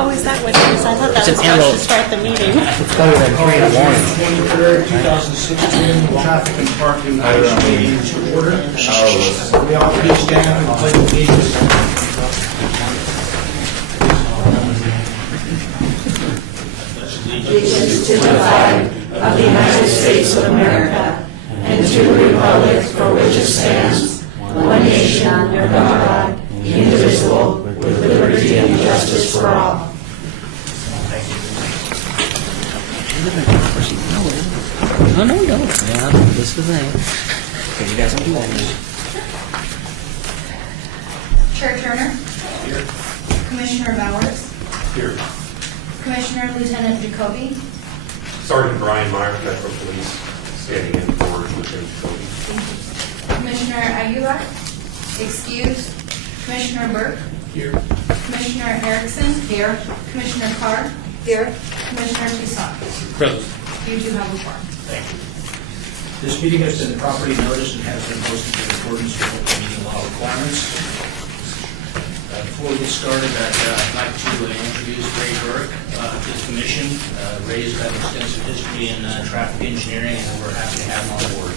Oh, is that what it is? I thought that was supposed to start the meeting. It's better than 3 in the morning. 23rd, 2016, traffic and parking meeting to order. We all please stand and pledge allegiance. Allegiance to the flag of the United States of America and to the republic for which it stands, one nation under God, indivisible, with liberty and justice for all. No. Yeah, this is it. Okay, you guys don't do that. Chair Turner. Here. Commissioner Bowers. Here. Commissioner Lieutenant Jacoby. Sergeant Brian Meyer, Metro Police, standing in for Lieutenant Jacoby. Commissioner Aguilar. Excused. Commissioner Burke. Here. Commissioner Erickson. Here. Commissioner Carr. Here. Commissioner Toussaint. Present. You do have a quorum. Thank you. This meeting has been properly noticed and has been posted in accordance with open meeting law requirements. Before we get started, I'd like to introduce Ray Burke to the commission. Ray's got extensive history in traffic engineering, and we're happy to have him on board.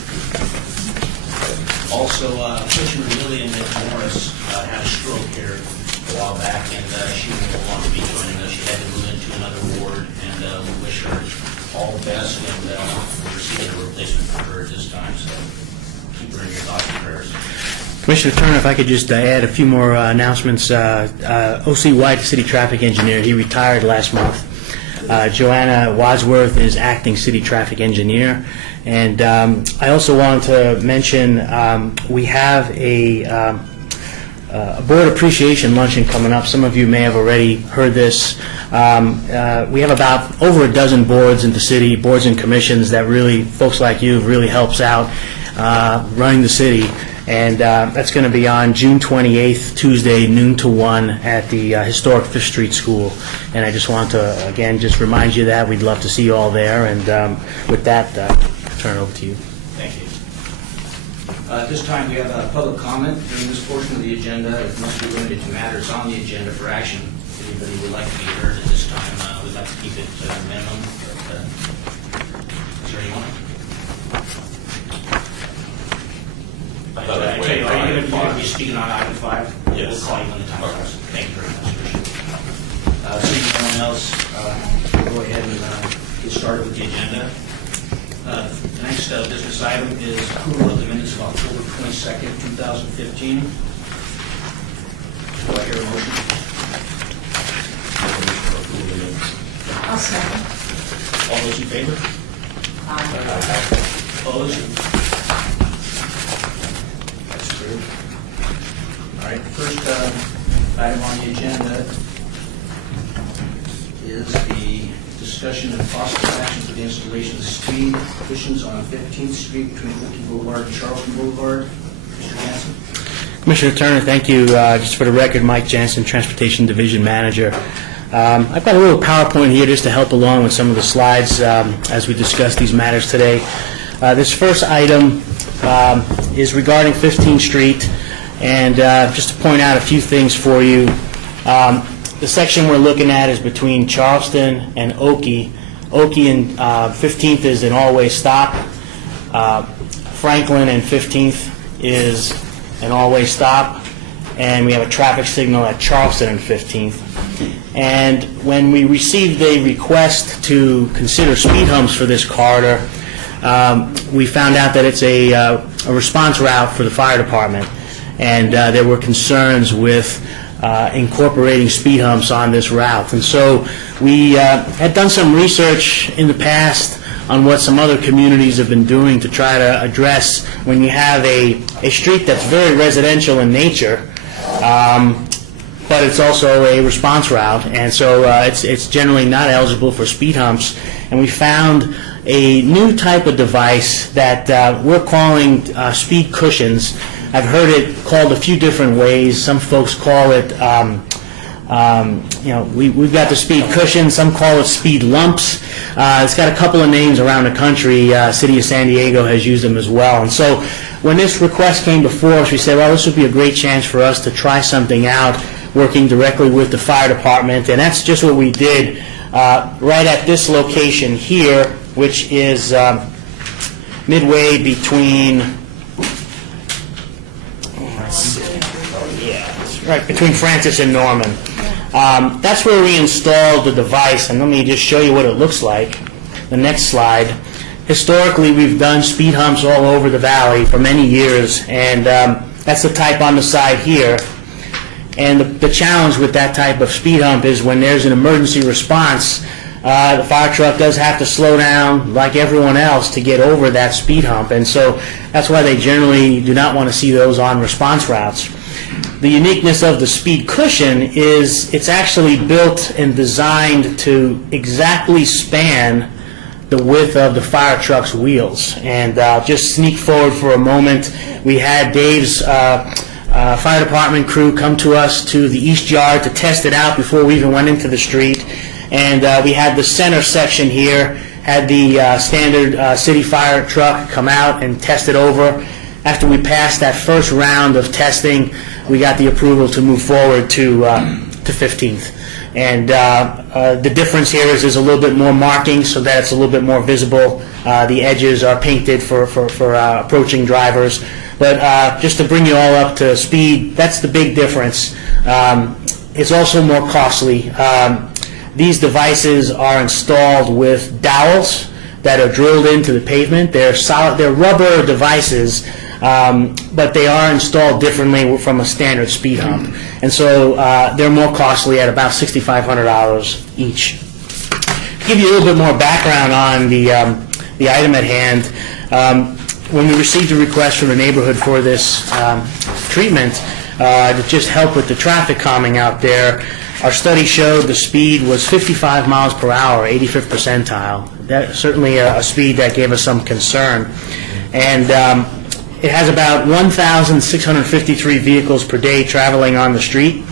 Also, Commissioner Lillian Morris had a stroke here a while back, and she will no longer be joining us. She had to move into another ward, and we wish her all the best, and we're receiving a replacement for her at this time, so keep her in your thoughts and prayers. Commissioner Turner, if I could just add a few more announcements. O.C. White, city traffic engineer, he retired last month. Joanna Wadsworth is acting city traffic engineer. And I also wanted to mention we have a board appreciation luncheon coming up. Some of you may have already heard this. We have about over a dozen boards in the city, boards and commissions that really, folks like you, really helps out running the city. And that's going to be on June 28th, Tuesday, noon to 1 at the historic Fifth Street School. And I just want to, again, just remind you that we'd love to see you all there. And with that, I'll turn it over to you. Thank you. At this time, we have a public comment during this portion of the agenda. It must be limited to matters on the agenda for action. If anybody would like to be heard at this time, we'd like to keep it to a minimum. Is there anyone? Are you going to be speaking on item 5? Yes. We'll call you when the time comes. Thank you very much. Seeing no one else, we'll go ahead and get started with the agenda. The next business item is approval of the minutes of October 22nd, 2015. Do I hear a motion? I'll second. All those in favor? Opposed? That's approved. All right, the first item on the agenda is the discussion of possible action for the installation of speed cushions on 15th Street between Wilkie Boulevard and Charleston Boulevard. Mr. Hanson? Commissioner Turner, thank you. Just for the record, Mike Jansen, Transportation Division Manager. I've got a little PowerPoint here just to help along with some of the slides as we discuss these matters today. This first item is regarding 15th Street, and just to point out a few things for you. The section we're looking at is between Charleston and Oakey. Oakey and 15th is an all-way stop. Franklin and 15th is an all-way stop. And we have a traffic signal at Charleston and 15th. And when we received a request to consider speed humps for this corridor, we found out that it's a response route for the fire department. And there were concerns with incorporating speed humps on this route. And so we had done some research in the past on what some other communities have been doing to try to address when you have a street that's very residential in nature, but it's also a response route, and so it's generally not eligible for speed humps. And we found a new type of device that we're calling speed cushions. I've heard it called a few different ways. Some folks call it, we've got the speed cushion. Some call it speed lumps. It's got a couple of names around the country. City of San Diego has used them as well. And so when this request came before us, we said, well, this would be a great chance for us to try something out working directly with the fire department, and that's just what we did right at this location here, which is midway between, right between Francis and Norman. That's where we installed the device, and let me just show you what it looks like. The next slide. Historically, we've done speed humps all over the valley for many years, and that's the type on the side here. And the challenge with that type of speed hump is when there's an emergency response, the fire truck does have to slow down like everyone else to get over that speed hump, and so that's why they generally do not want to see those on response routes. The uniqueness of the speed cushion is it's actually built and designed to exactly span the width of the fire truck's wheels. And just sneak forward for a moment, we had Dave's fire department crew come to us to the east yard to test it out before we even went into the street. And we had the center section here, had the standard city fire truck come out and test it over. After we passed that first round of testing, we got the approval to move forward to 15th. And the difference here is there's a little bit more marking so that it's a little bit more visible. The edges are painted for approaching drivers. But just to bring you all up to speed, that's the big difference. It's also more costly. These devices are installed with dowels that are drilled into the pavement. They're solid, they're rubber devices, but they are installed differently from a standard speed hump. And so they're more costly at about $6,500 each. To give you a little bit more background on the item at hand, when we received a request from the neighborhood for this treatment to just help with the traffic calming out there, our study showed the speed was 55 miles per hour, 85th percentile. That's certainly a speed that gave us some concern. And it has about 1,653 vehicles per day traveling on the street.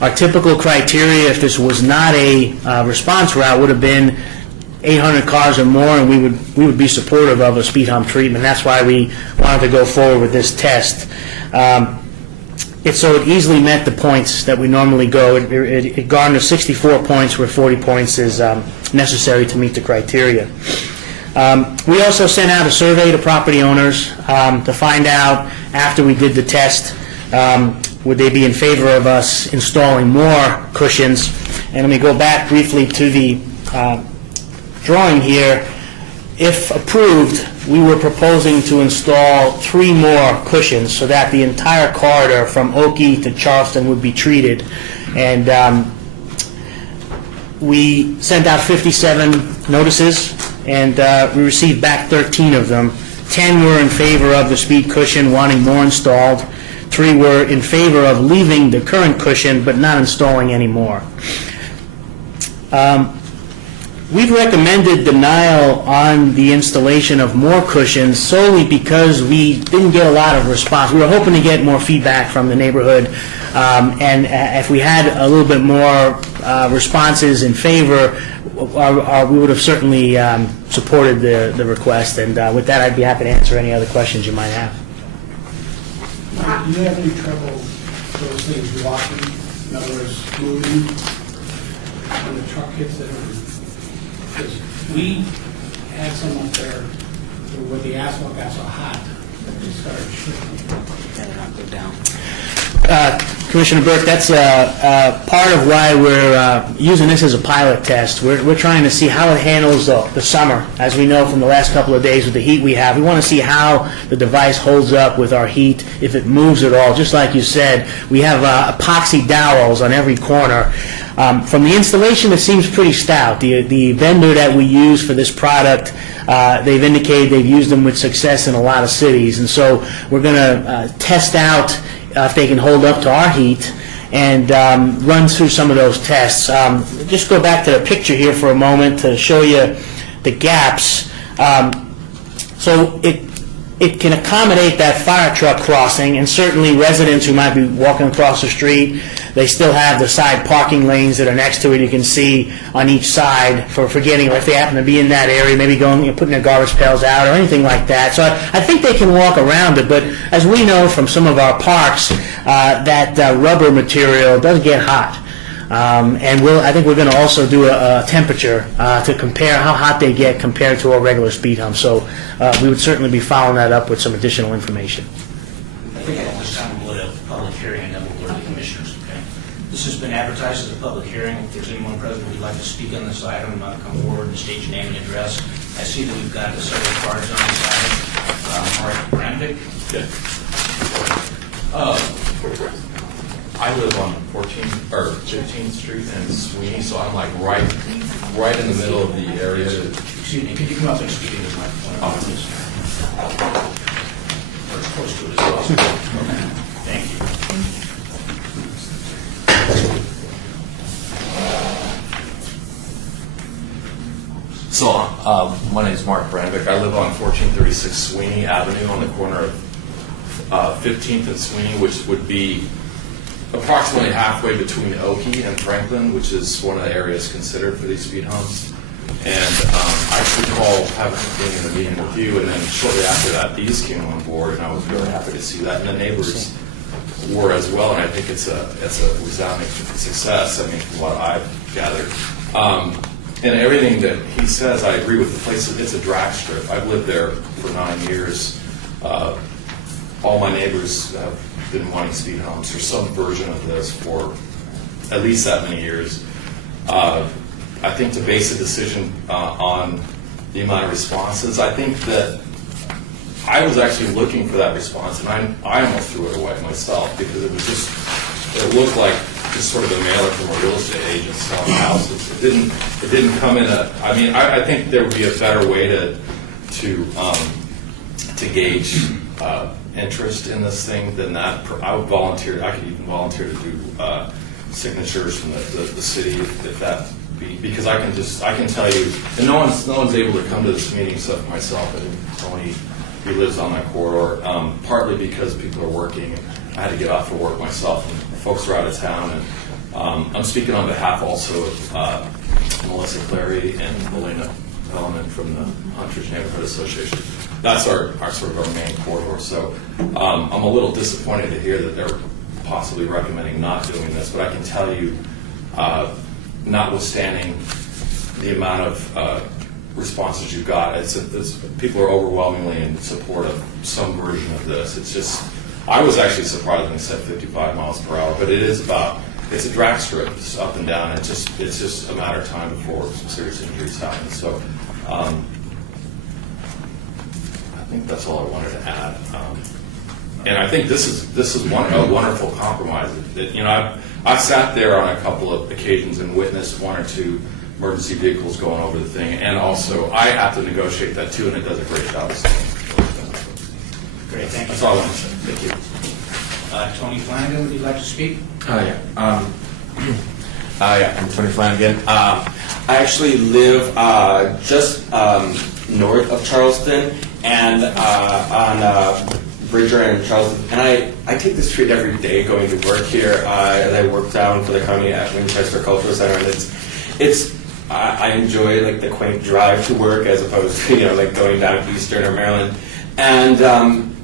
Our typical criteria, if this was not a response route, would have been 800 cars or more, and we would be supportive of a speed hump treatment. That's why we wanted to go forward with this test. So it easily met the points that we normally go. It garnered 64 points where 40 points is necessary to meet the criteria. We also sent out a survey to property owners to find out, after we did the test, would they be in favor of us installing more cushions. And let me go back briefly to the drawing here. If approved, we were proposing to install 3 more cushions so that the entire corridor from Oakey to Charleston would be treated. And we sent out 57 notices, and we received back 13 of them. 10 were in favor of the speed cushion, wanting more installed. 3 were in favor of leaving the current cushion but not installing any more. We've recommended denial on the installation of more cushions solely because we didn't get a lot of response. We were hoping to get more feedback from the neighborhood, and if we had a little bit more responses in favor, we would have certainly supported the request. And with that, I'd be happy to answer any other questions you might have. Do you have any trouble those things walking, in other words, moving when the truck hits it? Because we had some up there where the asphalt got so hot that they started shifting. Commissioner Burke, that's part of why we're using this as a pilot test. We're trying to see how it handles the summer. As we know from the last couple of days with the heat we have, we want to see how the device holds up with our heat, if it moves at all. Just like you said, we have epoxy dowels on every corner. From the installation, it seems pretty stout. The vendor that we use for this product, they've indicated they've used them with success in a lot of cities, and so we're going to test out if they can hold up to our heat and run through some of those tests. Just go back to the picture here for a moment to show you the gaps. So it can accommodate that fire truck crossing, and certainly residents who might be walking across the street, they still have the side parking lanes that are next to it. You can see on each side for getting, if they happen to be in that area, maybe going, putting their garbage pails out or anything like that. So I think they can walk around it, but as we know from some of our parks, that rubber material does get hot. And I think we're going to also do a temperature to compare how hot they get compared to a regular speed hump. So we would certainly be following that up with some additional information. I think at this time we'll go to public hearing and then we'll go to the commissioners, okay? This has been advertised as a public hearing. If there's anyone present who would like to speak on this item, come forward and state your name and address. I see that we've got several cards on this item. Mark Brandick. I live on 14th or 15th Street and Sweeney, so I'm like right in the middle of the area. Excuse me, could you come up and speak in this microphone, please? Or as close to it as possible. Okay. Thank you. So my name is Mark Brandick. I live on 1436 Sweeney Avenue on the corner of 15th and Sweeney, which would be approximately halfway between Oakey and Franklin, which is one of the areas considered for these speed humps. And I recall being in a meeting with you, and then shortly after that, these came on board, and I was really happy to see that. And the neighbors were as well, and I think it's a resounding success. I mean, from what I've gathered, and everything that he says, I agree with. The place, it's a drag strip. I've lived there for 9 years. All my neighbors have been wanting speed humps or some version of this for at least that many years. I think to base a decision on the amount of responses, I think that I was actually looking for that response, and I almost threw it away myself because it looked like just sort of a mailer from a real estate agent selling houses. It didn't come in I think there would be a better way to gauge interest in this thing than that. I could even volunteer to do signatures from the city if that be, because I can tell you, and no one's able to come to this meeting except for myself and Tony, who lives on that corridor, partly because people are working. I had to get off for work myself, and folks are out of town. And I'm speaking on behalf also of Melissa Clary and Elena Bellman from the Hunters Neighborhood Association. That's our sort of our main corridor. So I'm a little disappointed to hear that they're possibly recommending not doing this, but I can tell you, notwithstanding the amount of responses you got, people are overwhelmingly in support of some version of this. It's just, I was actually surprised when they said 55 miles per hour, but it's a drag strip. It's up and down. It's just a matter of time before some serious injuries happen. So I think that's all I wanted to add. And I think this is a wonderful compromise. I've sat there on a couple of occasions and witnessed one or two emergency vehicles going over the thing, and also I have to negotiate that too, and it does a great job. Great, thank you. That's all I want to say. Thank you. Tony Flanagan, would you like to speak? Yeah, I'm Tony Flanagan. I actually live just north of Charleston and on Bridger and Charleston, and I take the street every day going to work here, and I work down for the county at Winchester Cultural Center, and I enjoy like the quaint drive to work as opposed to like going down to Eastern or Maryland, and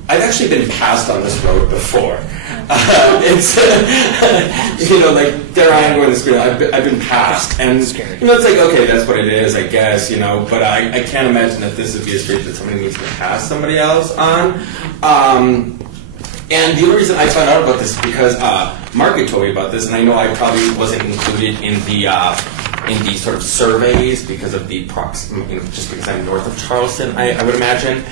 I've actually been passed on this road before. It's like there I am going to school. I've been passed, and it's like, okay, that's what it is, I guess, but I can't imagine that this would be a street that somebody needs to pass somebody else on. And the only reason I found out about this is because Mark had told me about this, and I know I probably wasn't included in the sort of surveys because of the just because I'm north of Charleston, I would imagine.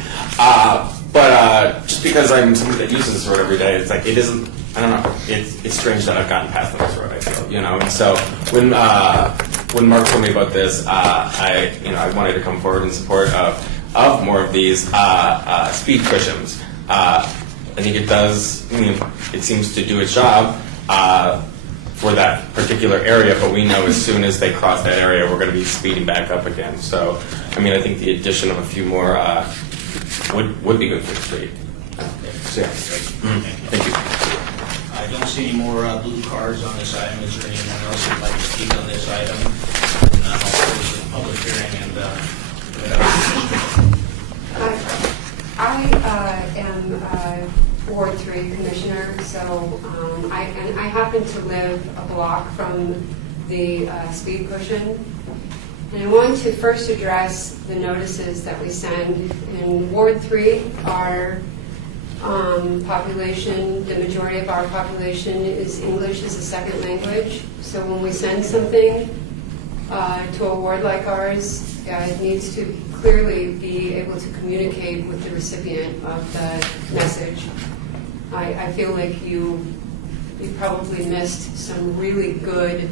But just because I'm somebody that uses this road every day, it's like it isn't. I don't know. It's strange that I've gotten past on this road. I feel, And so when Mark told me about this, I wanted to come forward in support of more of these speed cushions. I think it does. It seems to do its job for that particular area, but we know as soon as they cross that area, we're going to be speeding back up again. So, I think the addition of a few more would be good for the street. So, yeah. Thank you. I don't see any more blue cards on this item. Is there anyone else who'd like to speak on this item? And I'll close the public hearing and I am Ward 3 Commissioner, so I happen to live a block from the speed cushion. And I wanted to first address the notices that we send. In Ward 3, our population, the majority of our population is English as a second language. So when we send something to a ward like ours, it needs to clearly be able to communicate with the recipient of the message. I feel like you probably missed some really good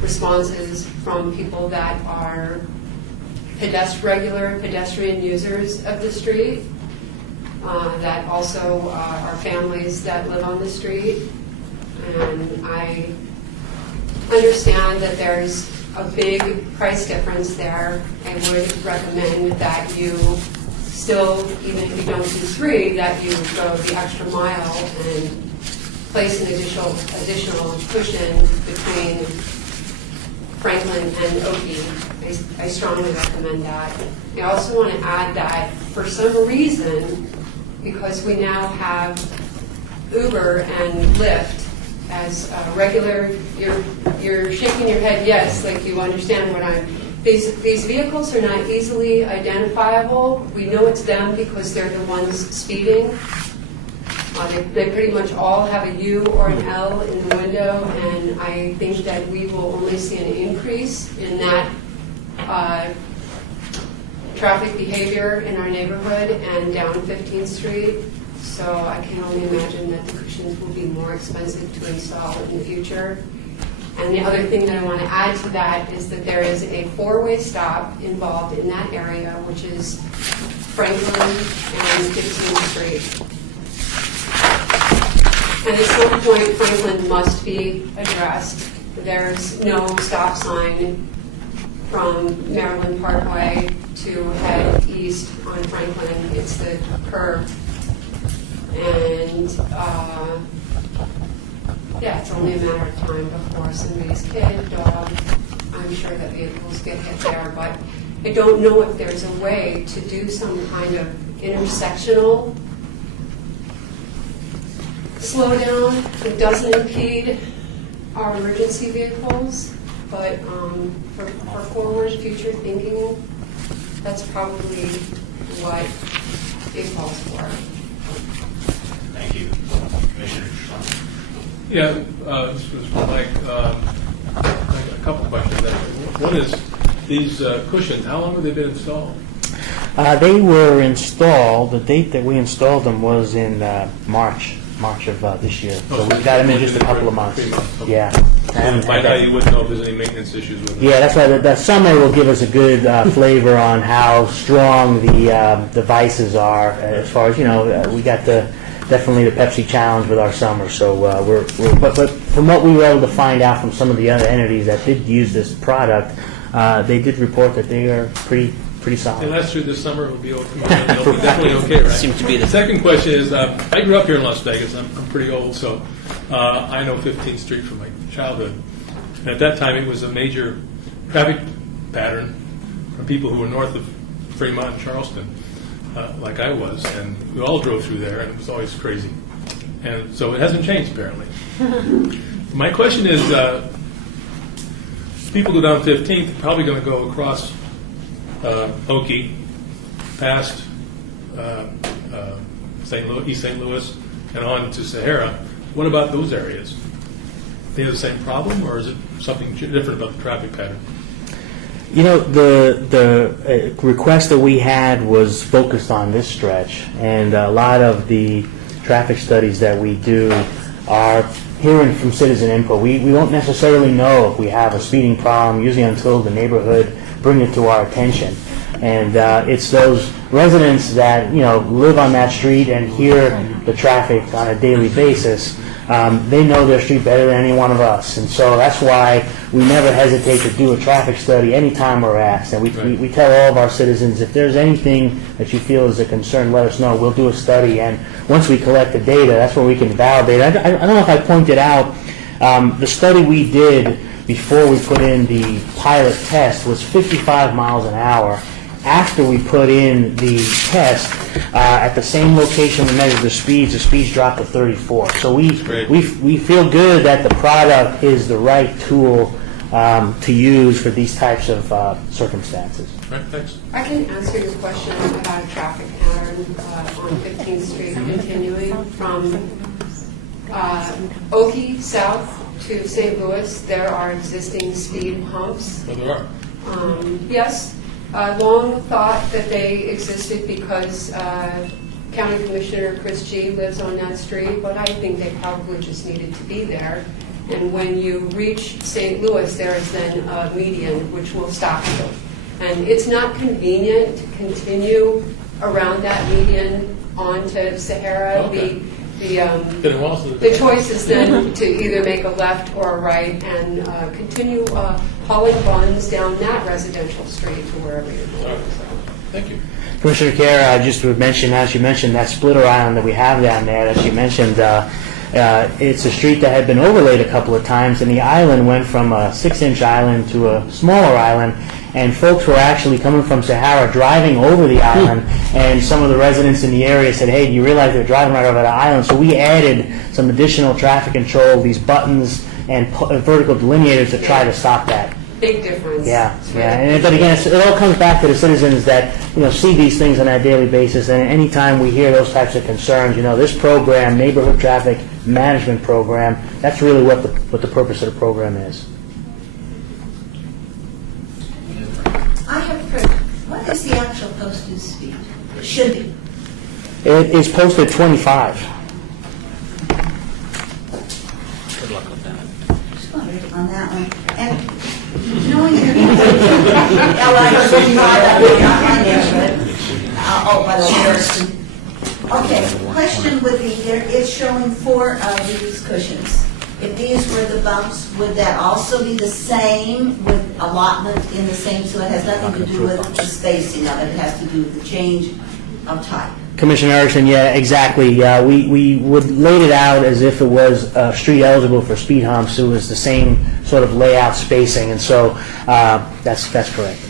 responses from people that are regular pedestrian users of the street, that also are families that live on the street. And I understand that there's a big price difference there. I would recommend that you still, even if you don't do 3, that you go the extra mile and place an additional cushion between Franklin and Oakey. I strongly recommend that. I also want to add that for some reason, because we now have Uber and Lyft as regular, you're shaking your head yes, like you understand what I'm. These vehicles are not easily identifiable. We know it's them because they're the ones speeding. They pretty much all have a U or an L in the window, and I think that we will only see an increase in that traffic behavior in our neighborhood and down 15th Street. So I can only imagine that the cushions will be more expensive to install in the future. And the other thing that I want to add to that is that there is a 4-way stop involved in that area, which is Franklin and 15th Street. And at some point, Franklin must be addressed. There's no stop sign from Maryland Parkway to head east on Franklin. It's the curve. And it's only a matter of time before somebody's kid, dog, I'm sure that vehicles get hit there, but I don't know if there's a way to do some kind of intersectional slowdown that doesn't impede our emergency vehicles, but for forward future thinking, that's probably what it calls for. thank you. Commissioner Trusant. Yeah, this was for Mike. A couple questions. One is these cushions, how long have they been installed? They were installed, the date that we installed them was in March of this year. So we got them in just a couple of months. 3 months. Okay. Yeah. And by now you wouldn't know if there's any maintenance issues with them. Yeah, that's right. The summer will give us a good flavor on how strong the devices are. As far as, we got definitely the Pepsi challenge with our summer. So but from what we were able to find out from some of the other entities that did use this product, they did report that they are pretty solid. And that's through this summer, it'll be definitely okay, right? Seems to be the second question is, I grew up here in Las Vegas. I'm pretty old, so I know 15th Street from my childhood. And at that time, it was a major traffic pattern for people who were north of Fremont and Charleston, like I was, and we all drove through there, and it was always crazy. And so it hasn't changed, apparently. My question is, people go down 15th, probably going to go across Oakey, past East St. Louis, and on to Sahara. What about those areas? They have the same problem, or is it something different about the traffic pattern? The request that we had was focused on this stretch, and a lot of the traffic studies that we do are hearing from citizen input. We won't necessarily know if we have a speeding problem, usually until the neighborhood bring it to our attention. And it's those residents that live on that street and hear the traffic on a daily basis they know their street better than any one of us. And so that's why we never hesitate to do a traffic study anytime we're asked. And we tell all of our citizens, if there's anything that you feel is a concern, let us know. We'll do a study. And once we collect the data, that's when we can validate. I don't know if I pointed out, the study we did before we put in the pilot test was 55 miles an hour. After we put in the test, at the same location we measured the speeds dropped to 34. So we feel good that the product is the right tool to use for these types of circumstances. Right, thanks. I can answer your question about a traffic pattern on 15th Street, continuing from Oakey south to St. Louis. There are existing speed humps. Well, there are. Yes, long thought that they existed because County Commissioner Chris G. lives on that street, but I think they probably just needed to be there. And when you reach St. Louis, there is then a median which will stop you. And it's not convenient to continue around that median onto Sahara. Okay. The choice is then to either make a left or a right and continue hauling buns down that residential street to wherever you're going. Thank you. Commissioner Kerr, just to mention, as you mentioned, that splitter island that we have down there, as you mentioned, it's a street that had been overlaid a couple of times, and the island went from a 6-inch island to a smaller island, and folks were actually coming from Sahara driving over the island, and some of the residents in the area said, hey, do you realize they're driving right over the island? So we added some additional traffic control, these buttons and vertical delineators to try to stop that. Big difference. Yeah. But again, it all comes back to the citizens that see these things on a daily basis. And anytime we hear those types of concerns, this program, neighborhood traffic management program, that's really what the purpose of the program is. I have a question. What is the actual posted speed? Should be. It is posted 25. Good luck with that. Just wondered on that one. And knowing that, I was looking on my neighborhood. By the Harrison. Okay, question would be, it's showing 4 of these cushions. If these were the bumps, would that also be the same with allotment in the same, so it has nothing to do with the spacing of it, it has to do with the change of type? Commissioner Erickson, yeah, exactly. We would laid it out as if it was street eligible for speed humps. It was the same sort of layout spacing, and so that's correct.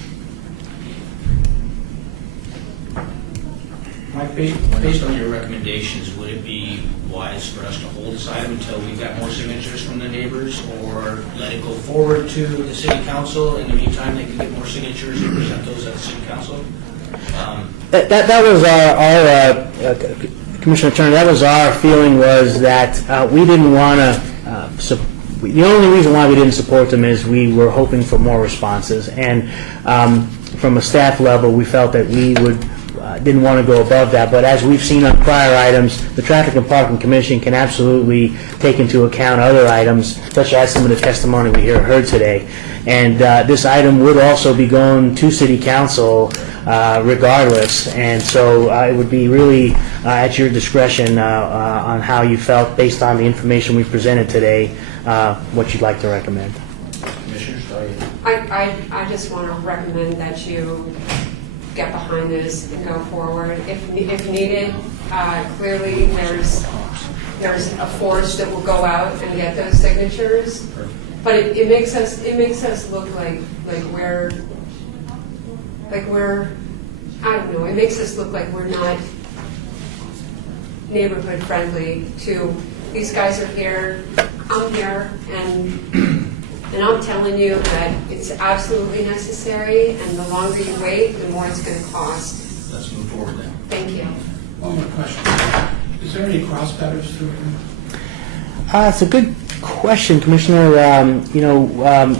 Mike, Based on your recommendations, would it be wise for us to hold this item until we've got more signatures from the neighbors, or let it go forward to the city council? In the meantime, they can get more signatures and present those at the city council? That was our Commissioner Turner. That was our feeling, was that we didn't want to. The only reason why we didn't support them is we were hoping for more responses, and from a staff level, we felt that we didn't want to go above that. But as we've seen on prior items, the Traffic and Parking Commission can absolutely take into account other items, such as some of the testimony we heard today. And this item would also be going to City Council regardless, and so it would be really at your discretion on how you felt, based on the information we presented today, what you'd like to recommend. Commissioners, I just want to recommend that you get behind this and go forward. If needed, clearly there's a force that will go out and get those signatures. But it makes us look like we're I don't know. It makes us look like we're not neighborhood friendly. To these guys are here, I'm here, and I'm telling you that it's absolutely necessary. And the longer you wait, the more it's going to cost. let's move forward then. Thank you. One more question. Is there any cross gutters through here? It's a good question, Commissioner.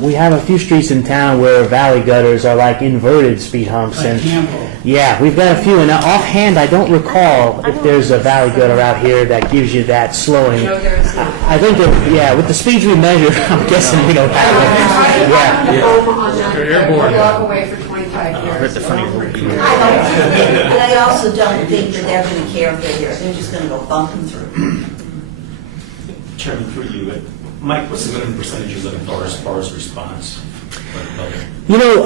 We have a few streets in town where valley gutters are like inverted speed humps, Like and Campbell? yeah, we've got a few. And offhand, I don't recall if there's a valley gutter out here that gives you that slowing. No, there is not. I think that, with the speeds we measured, I'm guessing we don't have it. I've been home on that You're airborne. block away for 25 years. But I also don't think that they're going to care if they're here. They're just going to go bumping through. Chairman, through you, Mike, what's the minimum percentage you're looking for as far as response by the public? You know,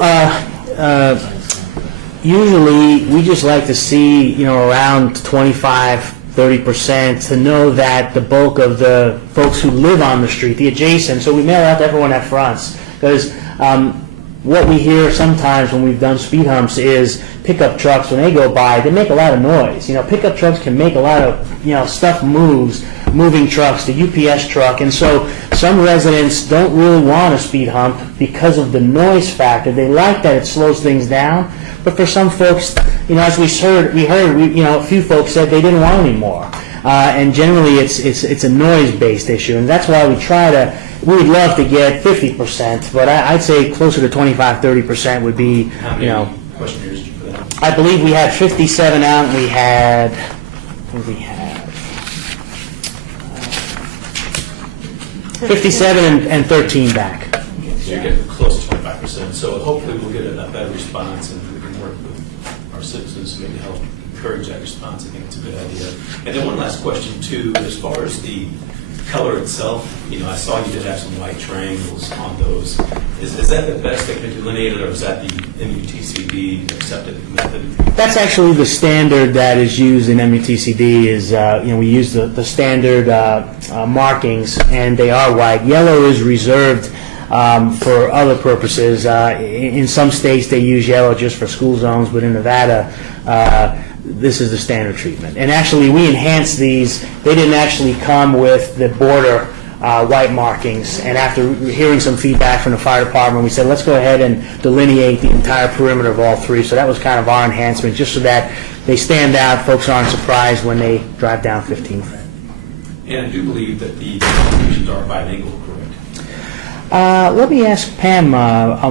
usually we just like to see, you know, around 25-30% to know that the bulk of the folks who live on the street, the adjacent, so we mail out to everyone at fronts. Because what we hear sometimes when we've done speed humps is pickup trucks, when they go by, they make a lot of noise. You know, pickup trucks can make a lot of, you know, stuff moves, moving trucks, the UPS truck, and so some residents don't really want a speed hump because of the noise factor. They like that it slows things down, but for some folks, you know, as we heard, you know, a few folks said they didn't want any more, and generally it's a noise-based issue, and that's why we would love to get 50%, but I'd say closer to 25-30% would be, How many you know. questionnaires did you put out? I believe we had 57 out, and we had 57 and 13 back. So you're getting close to 25%. So hopefully we'll get a better response, and we can work with our citizens to maybe help encourage that response. I think it's a good idea. And then one last question, too, as far as the color itself, you know, I saw you did have some white triangles on those. Is that the best that can be delineated, or is that the MUTCD accepted method? That's actually the standard that is used in MUTCD. Is you know, we use the standard markings, and they are white. Yellow is reserved for other purposes. In some states, they use yellow just for school zones, but in Nevada, this is the standard treatment. And actually, we enhanced these. They didn't actually come with the border white markings. And after hearing some feedback from the fire department, we said, let's go ahead and delineate the entire perimeter of all three. So that was kind of our enhancement, just so that they stand out. Folks aren't surprised when they drive down 15th. And I do believe that the contributions are bilingual, correct? Let me ask Pam,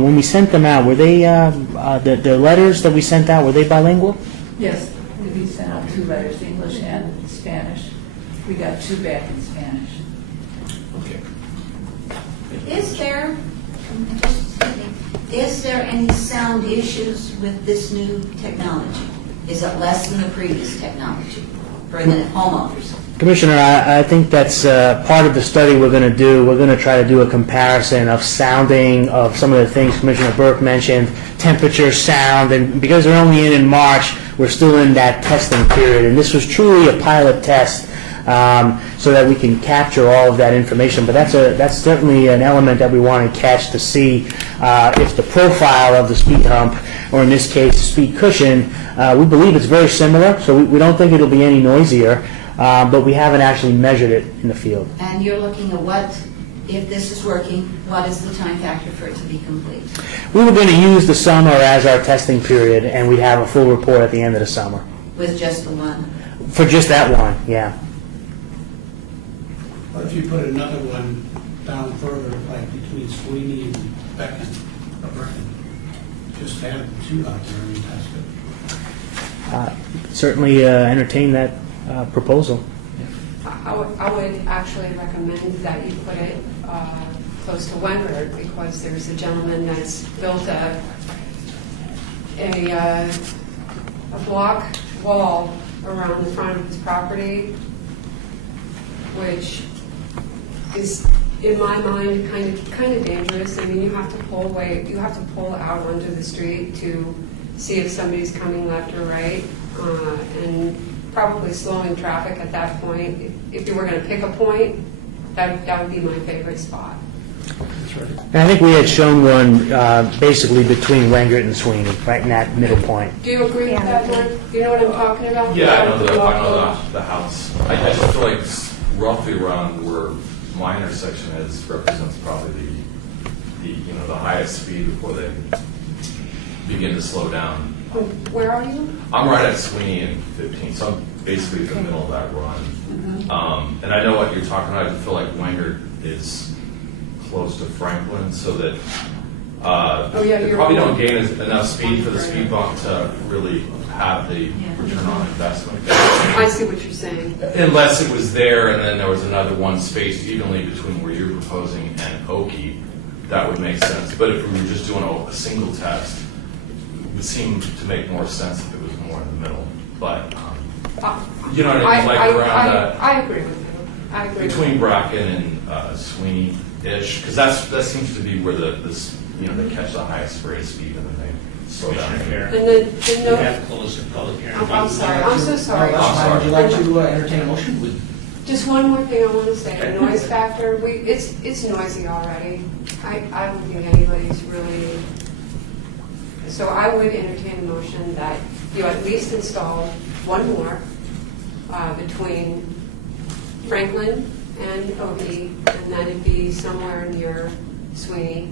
when we sent them out, were they, the letters that we sent out, were they bilingual? Yes, we sent out 2 letters, English and Spanish. We got 2 back in Spanish. Okay. Is there any sound issues with this new technology? Is it less than the previous technology for the homeowners? Commissioner, I think that's part of the study we're going to do. We're going to try to do a comparison of sounding of some of the things Commissioner Burke mentioned, temperature, sound, and because they're only in March, we're still in that testing period. And this was truly a pilot test so that we can capture all of that information. But that's certainly an element that we want to catch to see if the profile of the speed hump, or in this case, the speed cushion, we believe it's very similar, so we don't think it'll be any noisier. But we haven't actually measured it in the field. And you're looking at what, if this is working, what is the time factor for it to be complete? We were going to use the summer as our testing period, and we'd have a full report at the end of the summer. With just the one? For just that one, yeah. What if you put another one down further, like between Sweeney and Beacon, or Brecken? Just have the 2 out there and test it. Certainly entertain that proposal. I would actually recommend that you put it close to Wentworth, because there's a gentleman that's built a block wall around the front of his property, which is, in my mind, kind of dangerous. I mean, you have to pull out onto the street to see if somebody's coming left or right, and probably slowing traffic at that point. If you were going to pick a point, that would be my favorite spot. And I think we had shown one basically between Wengert and Sweeney, right in that middle point. Do you agree with that, Mark? Do you know what I'm talking about? Yeah, I know the house. I just feel like roughly around where my intersection is represents probably the highest speed before they begin to slow down. Where are you? I'm right at Sweeney and 15, so I'm basically in the middle of that run. And I know what you're talking about. I feel like Wengert is close to Franklin, so that they probably don't gain enough speed for the speed bump to really have the return on investment. I see what you're saying. Unless it was there and then there was another one spaced evenly between where you're proposing and Okie, that would make sense. But if we were just doing a single test, it would seem to make more sense if it was more in the middle. But you know what I mean? Like around that. I agree with you. I agree. between Bracken and Sweeney-ish, because that seems to be where they catch the highest rate of speed and then they slow down. Commissioner And Carey, the we no, have to close the public hearing. I'm sorry, I'm so sorry. Would you like to entertain a motion? Just one more thing I want to say, the noise factor, it's noisy already. I don't think anybody's really, so I would entertain a motion that you at least install one more between Franklin and Obi, and then it'd be somewhere near Sweeney,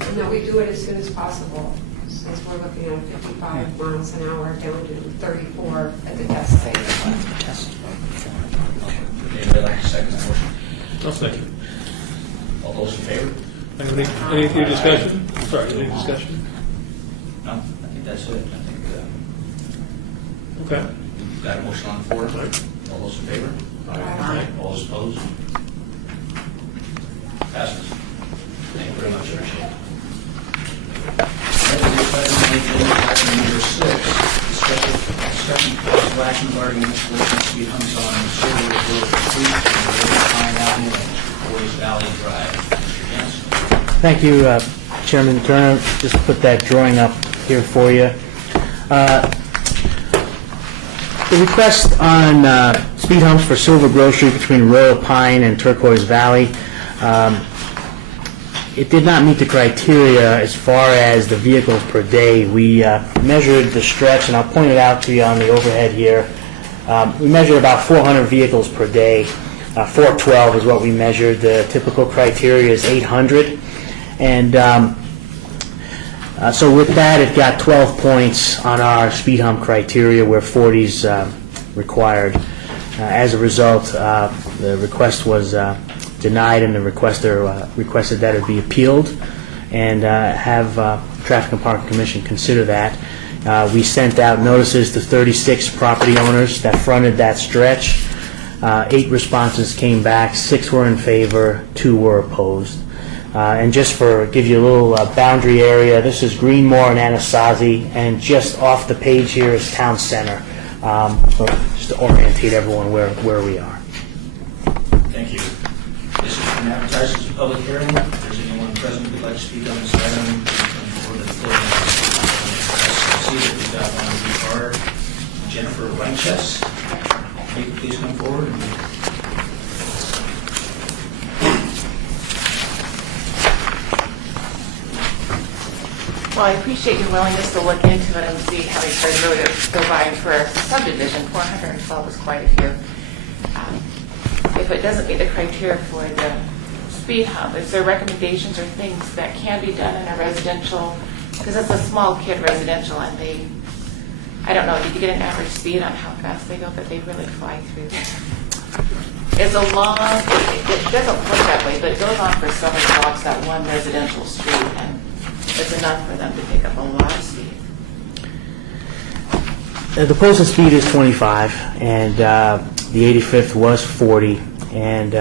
and that we do it as soon as possible, since we're looking at 55 miles an hour down to 34 at the test stage. Anybody like to second the motion? I'll second. All those in favor? Any discussion? Sorry, any discussion? No, I think that's it. I think Okay. we've got a motion on the floor. All those in favor? Aye. All those opposed? Passes. Thank you very much, Richard. Item number 6, discussion possible action regarding installation of speed humps on Silver Road Street and Pine Avenue and Boys Valley Drive. Mr. Jensen. Thank you, Chairman Turner. Just put that drawing up here for you. The request on speed humps for Silver Grove Street between Royal Pine and Turquoise Valley, it did not meet the criteria as far as the vehicles per day. We measured the stretch, and I'll point it out to you on the overhead here. We measured about 400 vehicles per day. 412 is what we measured. The typical criteria is 800. And so with that, it got 12 points on our speed hump criteria, where 40's required. As a result, the request was denied, and the requester requested that it be appealed and have Traffic and Parking Commission consider that. We sent out notices to 36 property owners that fronted that stretch. 8 responses came back, 6 were in favor, 2 were opposed. And just for give you a little boundary area, this is Greenmore and Anasazi, and just off the page here is Town Center. So just to orientate everyone where we are. Thank you. This has been advertised as a public hearing. If there's anyone present who'd like to speak on this item, please come forward to the podium. I see that we've got one of our Jennifer Winchester. You can please come forward. Well, I appreciate your willingness to look into it and see how many cars would go by for a subdivision. 412 is quite a few. If it doesn't meet the criteria for the speed hump, is there recommendations or things that can be done in a residential, because it's a small kid residential, and I don't know, did you get an average speed on how fast they go, but they really fly through there? It's a long, it doesn't look that way, but it goes on for several blocks, that one residential street, and it's enough for them to pick up a lot of speed. The posted speed is 25, and the 85th was 40, and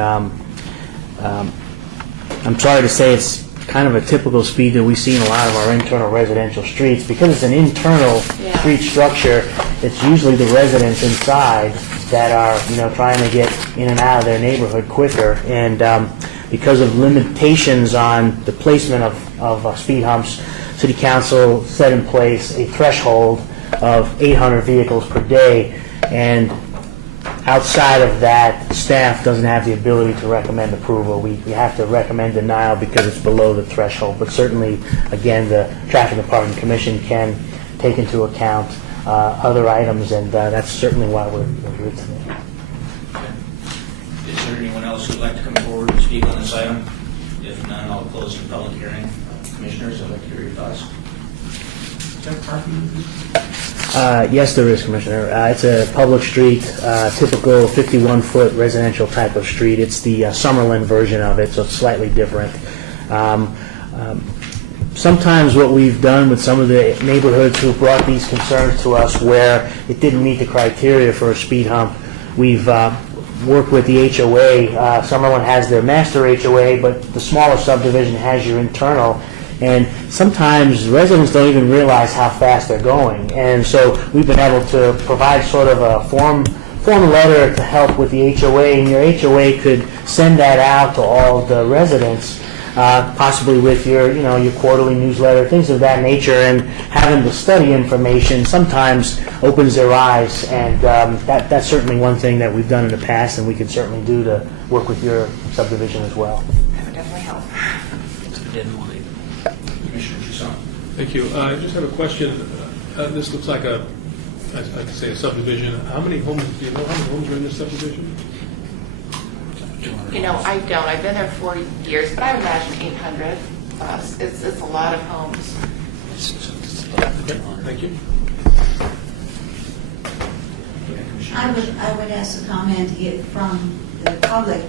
I'm sorry to say it's kind of a typical speed that we see in a lot of our internal residential streets. Because it's an internal street structure, it's usually the residents inside that are, trying to get in and out of their neighborhood quicker, and because of limitations on the placement of speed humps, City Council set in place a threshold of 800 vehicles per day, and outside of that, staff doesn't have the ability to recommend approval. We have to recommend denial because it's below the threshold, but certainly, again, the Traffic and Parking Commission can take into account other items, and that's certainly why we're here today. Is there anyone else who'd like to come forward and speak on this item? If none, I'll close the public hearing. Commissioners, I'd like to hear your thoughts. Is there parking? Yes, there is, Commissioner. It's a public street, typical 51-foot residential type of street. It's the Summerlin version of it, so it's slightly different. Sometimes what we've done with some of the neighborhoods who brought these concerns to us where it didn't meet the criteria for a speed hump, we've worked with the HOA. Summerlin has their master HOA, but the smaller subdivision has your internal. And sometimes residents don't even realize how fast they're going. And so we've been able to provide sort of a form a letter to help with the HOA, and your HOA could send that out to all the residents, possibly with your, your quarterly newsletter, things of that nature, and having the study information sometimes opens their eyes, and that's certainly one thing that we've done in the past, and we could certainly do to work with your subdivision as well. That would definitely help. Commissioner Toussaint. Thank you. I just have a question. This looks like I could say a subdivision. How many homes, do you know how many homes are in this subdivision? I don't. I've been there 4 years, but I would imagine 800 plus. It's a lot of homes. Okay, thank you. I would ask a comment from the public.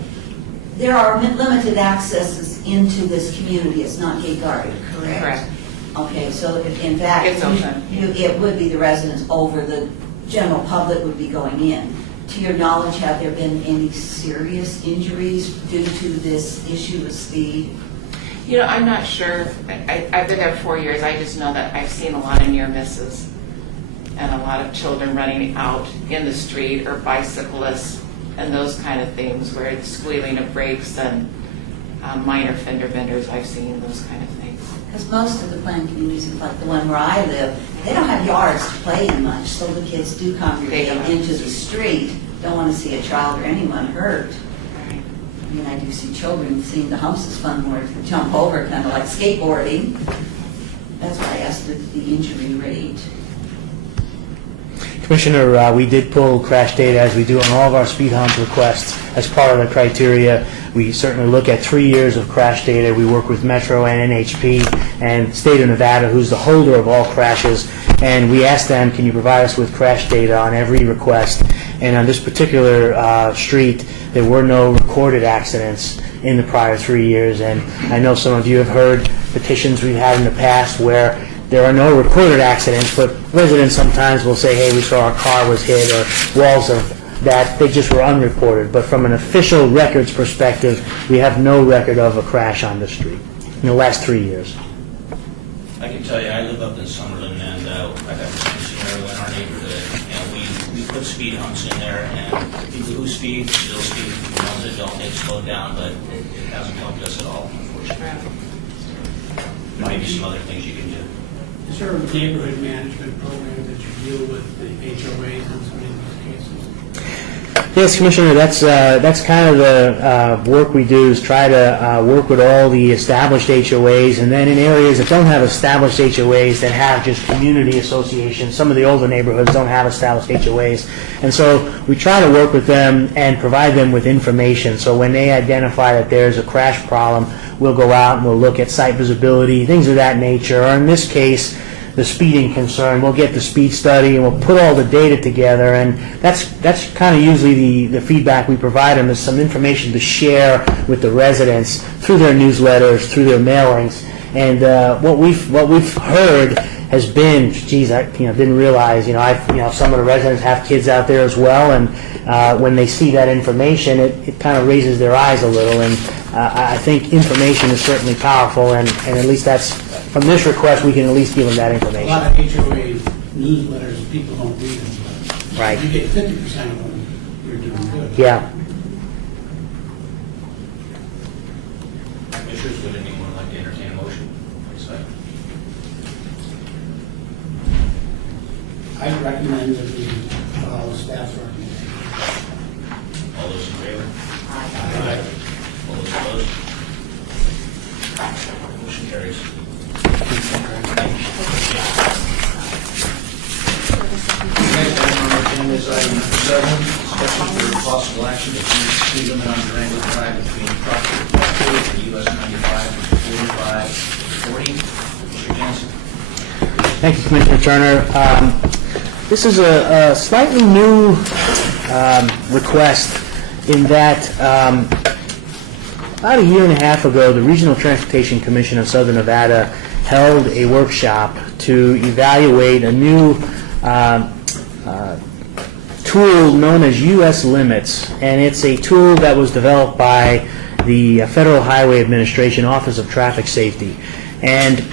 There are limited accesses into this community. It's not gate guarded, correct? Correct. Okay, so in fact, It's open. it would be the residents over the general public would be going in. To your knowledge, have there been any serious injuries due to this issue of speed? I'm not sure. I've been there 4 years. I just know that I've seen a lot of near misses and a lot of children running out in the street or bicyclists and those kind of things where it's squealing of brakes and minor fender benders. I've seen those kind of things. Because most of the planned communities, like the one where I live, they don't have yards to play in much, so the kids do congregate into the street. Don't want to see a child or anyone hurt. Right. I mean, I do see children seeing the humps is fun more to jump over, kind of like skateboarding. That's why I asked the injury rate. Commissioner, we did pull crash data as we do on all of our speed hump requests as part of the criteria. We certainly look at 3 years of crash data. We work with Metro and NHP and State of Nevada, who's the holder of all crashes, and we asked them, can you provide us with crash data on every request? And on this particular street, there were no recorded accidents in the prior 3 years, and I know some of you have heard petitions we've had in the past where there are no recorded accidents, but residents sometimes will say, hey, we saw our car was hit, or walls of that, they just were unreported. But from an official records perspective, we have no record of a crash on the street in the last 3 years. I can tell you, I live up in Summerlin, and I've had the same scenario in our neighborhood, and we put speed humps in there, and people who speed still speed. The ones that don't, they slow down, but it hasn't helped us at all, unfortunately. There may be some other things you can do. Is there a neighborhood management program that you deal with the HOAs in some of these cases? Yes, Commissioner, that's kind of the work we do, is try to work with all the established HOAs, and then in areas that don't have established HOAs, that have just community associations. Some of the older neighborhoods don't have established HOAs, and so we try to work with them and provide them with information. So when they identify that there's a crash problem, we'll go out and we'll look at site visibility, things of that nature, or in this case, the speeding concern. We'll get the speed study and we'll put all the data together, and that's kind of usually the feedback we provide them, is some information to share with the residents through their newsletters, through their mailings. And what we've heard has been, geez, I didn't realize, some of the residents have kids out there as well, and when they see that information, it kind of raises their eyes a little. And I think information is certainly powerful, and at least that's, from this request, we can at least give them that information. A lot of HOA newsletters, people don't read them. Right. If you get 50% of them, you're doing good. Yeah. Commissioners, would anyone like to entertain a motion? Please, I recommend that we follow staff's recommendation. all those in favor? Aye. All those opposed? Motion carries. Next item on our agenda is item number 7, discussion for possible action to change the speed limit on Durango Drive between Proctor and US 95 from 45 to 40. Mr. Jensen. Thank you, Commissioner Turner. This is a slightly new request in that about a year and a half ago, the Regional Transportation Commission of Southern Nevada held a workshop to evaluate a new tool known as US Limits, and it's a tool that was developed by the Federal Highway Administration Office of Traffic Safety. And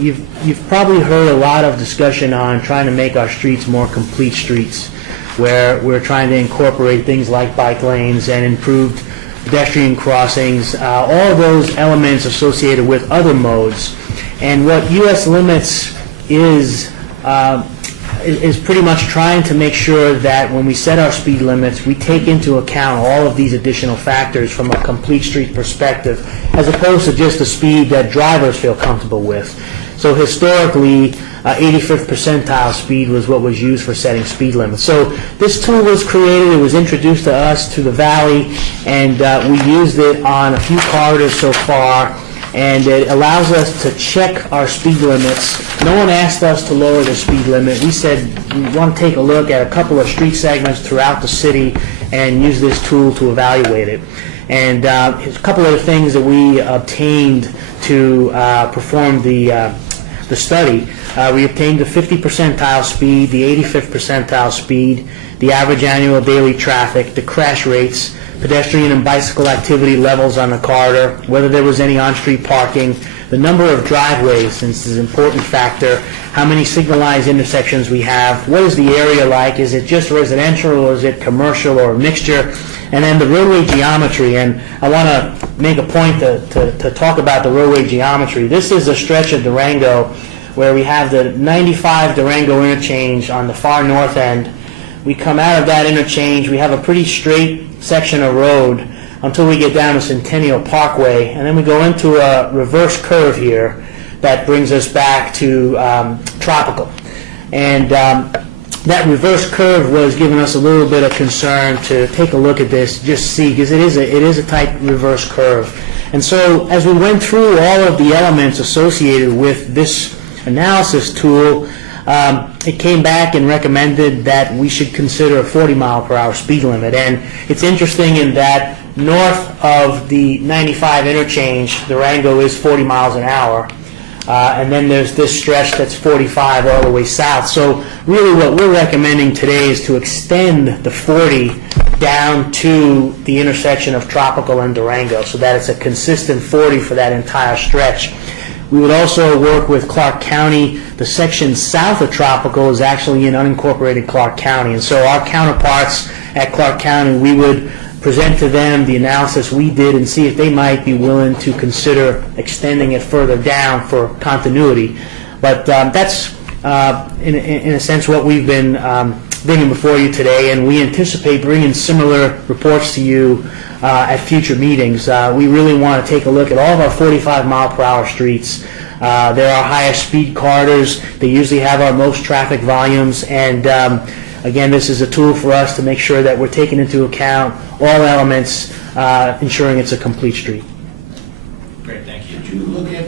you've probably heard a lot of discussion on trying to make our streets more complete streets. where we're trying to incorporate things like bike lanes and improved pedestrian crossings, all of those elements associated with other modes. And what U.S. Limits is pretty much trying to make sure that when we set our speed limits, we take into account all of these additional factors from a complete street perspective, as opposed to just the speed that drivers feel comfortable with. So historically, 85th percentile speed was what was used for setting speed limits. So this tool was created, it was introduced to us through the Valley, and we used it on a few corridors so far, and it allows us to check our speed limits. No one asked us to lower the speed limit. We said we want to take a look at a couple of street segments throughout the city and use this tool to evaluate it. And a couple of the things that we obtained to perform the study. We obtained the 50 percentile speed, the 85th percentile speed, the average annual daily traffic, the crash rates, pedestrian and bicycle activity levels on the corridor, whether there was any on-street parking, the number of driveways, since it's an important factor, how many signalized intersections we have, what is the area like, is it just residential or is it commercial or a mixture, and then the roadway geometry. And I want to make a point to talk about the roadway geometry. This is a stretch of Durango where we have the 95 Durango interchange on the far north end. We come out of that interchange, we have a pretty straight section of road until we get down to Centennial Parkway, and then we go into a reverse curve here that brings us back to Tropical. And that reverse curve was giving us a little bit of concern to take a look at this, just see, because it is a tight reverse curve. And so as we went through all of the elements associated with this analysis tool, it came back and recommended that we should consider a 40-mile-per-hour speed limit. And it's interesting in that north of the 95 interchange, Durango is 40 miles an hour. And then there's this stretch that's 45 all the way south. So really what we're recommending today is to extend the 40 down to the intersection of Tropical and Durango so that it's a consistent 40 for that entire stretch. We would also work with Clark County. The section south of Tropical is actually in unincorporated Clark County. And so our counterparts at Clark County, we would present to them the analysis we did and see if they might be willing to consider extending it further down for continuity. But that's, in a sense, what we've been bringing before you today, and we anticipate bringing similar reports to you at future meetings. We really want to take a look at all of our 45-mile-per-hour streets. They're our highest speed corridors. They usually have our most traffic volumes, and again, this is a tool for us to make sure that we're taking into account all elements, ensuring it's a complete street. Great, thank you. Did you look at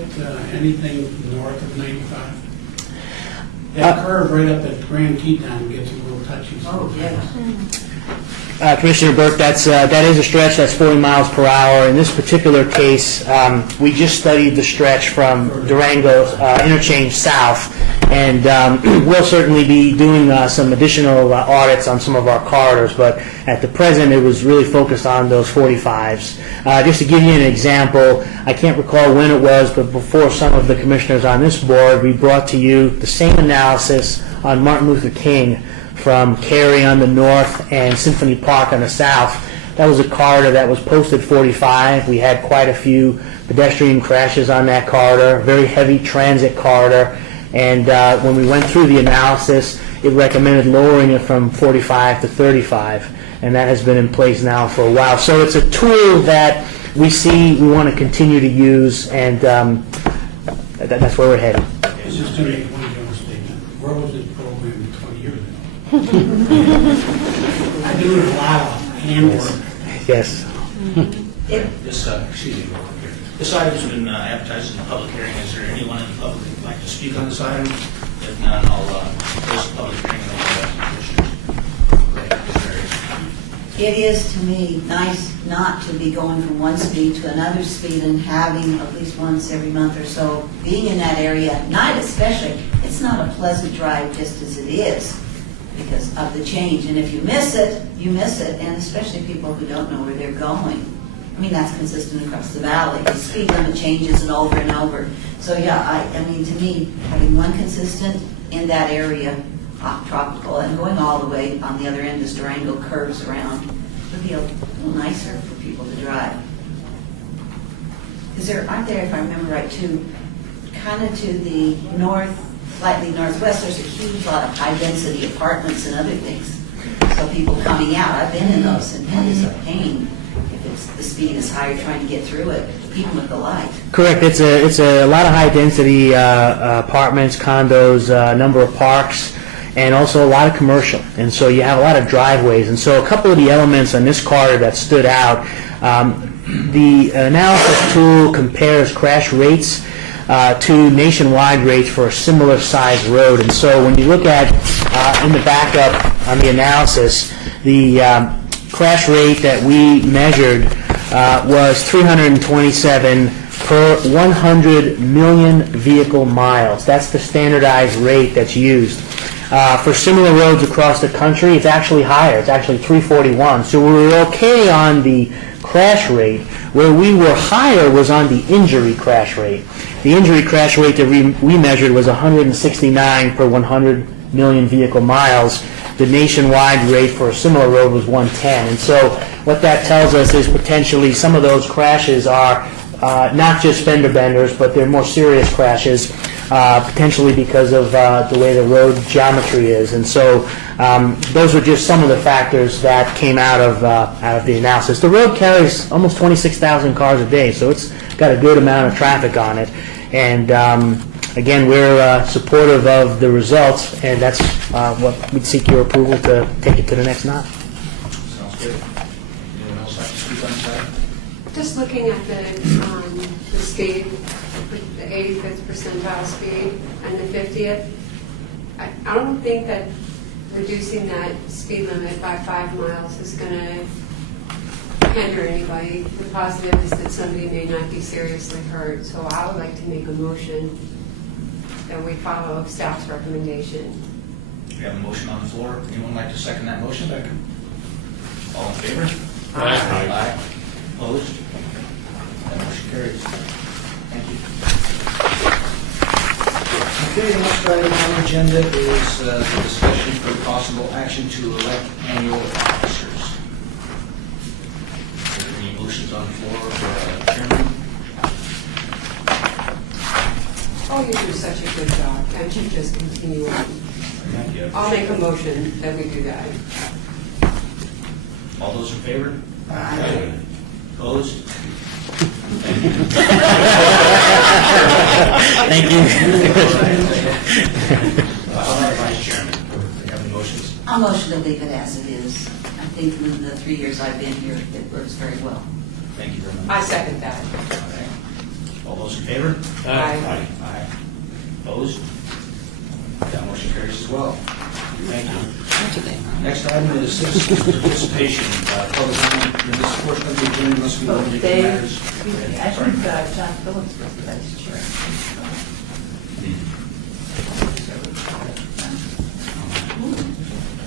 anything north of 95? That curve right up at Grand Teton gets a little touchy. Oh, yes. Commissioner Burke, that is a stretch that's 40 miles per hour. In this particular case, we just studied the stretch from Durango interchange south, and we'll certainly be doing some additional audits on some of our corridors, but at the present it was really focused on those 45s. Just to give you an example, I can't recall when it was, but before some of the commissioners on this board, we brought to you the same analysis on Martin Luther King from Cary on the north and Symphony Park on the south. That was a corridor that was posted 45. We had quite a few pedestrian crashes on that corridor, very heavy transit corridor, and when we went through the analysis, it recommended lowering it from 45 to 35, and that has been in place now for a while. So it's a tool that we see we want to continue to use, and that's where we're headed. Just to make one general statement, where was this program 20 years ago? I do a lot of handwork. Yes. This, excuse me, real quick here. This item's been advertised in the public hearing. Is there anyone in the public who'd like to speak on this item? If not, I'll close the public hearing and open it up to commissioners. It is, to me, nice not to be going from one speed to another speed and having at least once every month or so being in that area at night especially. It's not a pleasant drive just as it is because of the change. And if you miss it, you miss it, and especially people who don't know where they're going. I mean, that's consistent across the valley. The speed limit changes and over. So yeah, I mean, to me, having one consistent in that area, tropical, beautiful, and going all the way on the other end as Durango curves around, would be a little nicer for people to drive. Is there, aren't there, if I remember right, too, kind of to the north, slightly northwest, there's a huge lot of high-density apartments and other things. So people coming out, I've been in those, and that is a pain if it's, the speed is higher trying to get through it, even with the light. Correct. It's a lot of high-density apartments, condos, a number of parks, and also a lot of commercial. And so you have a lot of driveways. And so a couple of the elements on this corridor that stood out, the analysis tool compares crash rates to nationwide rates for a similar size road. And so when you look at in the backup on the analysis, the crash rate that we measured was 327 per 100 million vehicle miles. That's the standardized rate that's used. For similar roads across the country, it's actually higher. It's actually 341. So we were okay on the crash rate. Where we were higher was on the injury crash rate. The injury crash rate that we measured was 169 per 100 million vehicle miles. The nationwide rate for a similar road was 110. And so what that tells us is potentially some of those crashes are not just fender benders, but they're more serious crashes, potentially because of the way the road geometry is. And so those are just some of the factors that came out of the analysis. The road carries almost 26,000 cars a day, so it's got a good amount of traffic on it. And again, we're supportive of the results, and that's what we'd seek your approval to take it to the next notch. Sounds good. Anyone else like to speak on that? Just looking at the speed, the 85th percentile speed and the 50th, I don't think that reducing that speed limit by 5 miles is going to hinder anybody. The positive is that somebody may not be seriously hurt. So I would like to make a motion that we follow staff's recommendation. We have a motion on the floor. Anyone like to second that motion? Second. All in favor? Aye. Opposed? That motion carries. Thank you. Okay, the next item on the agenda is the discussion for possible action to elect annual officers. Are there any motions on the floor for chairman? Oh, you do such a good job. Can't you just continue on? Thank you. I'll make a motion that we do that. All those in favor? Aye. Opposed? Thank you. All right, Vice Chairman, do you have any motions? I'll motion to leave it as it is. I think in the 3 years I've been here, it works very well. Thank you very much. I second that. All right. All those in favor? Aye. Aye. Opposed? That motion carries as well. Thank you. Next item is citizens' participation. Public comment in this portion of the agenda must be limited to matters. I think John Phillips was the vice chair.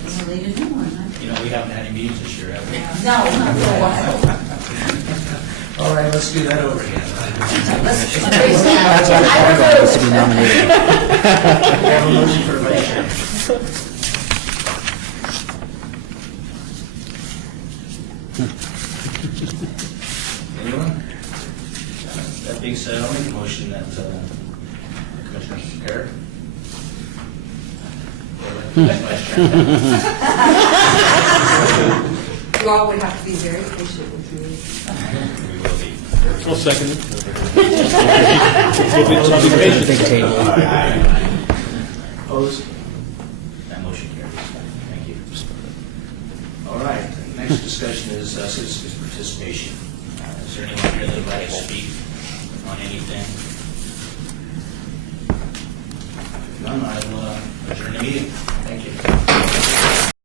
Well, they didn't know one, huh? You know, we haven't had any meetings this year, have we? No, not for a while. All right, let's do that over again. That's why Supposed to be nominated. We have a motion for vice chair. Anyone? That being said, I'll make a motion that Commissioner Carrick. You all would have to be very patient with me. We will be. I'll second it. Big table. Opposed? That motion carries. Thank you. All right, next discussion is citizens' participation. Is there anyone here that would like to speak on anything? If none, I will adjourn the meeting. Thank you.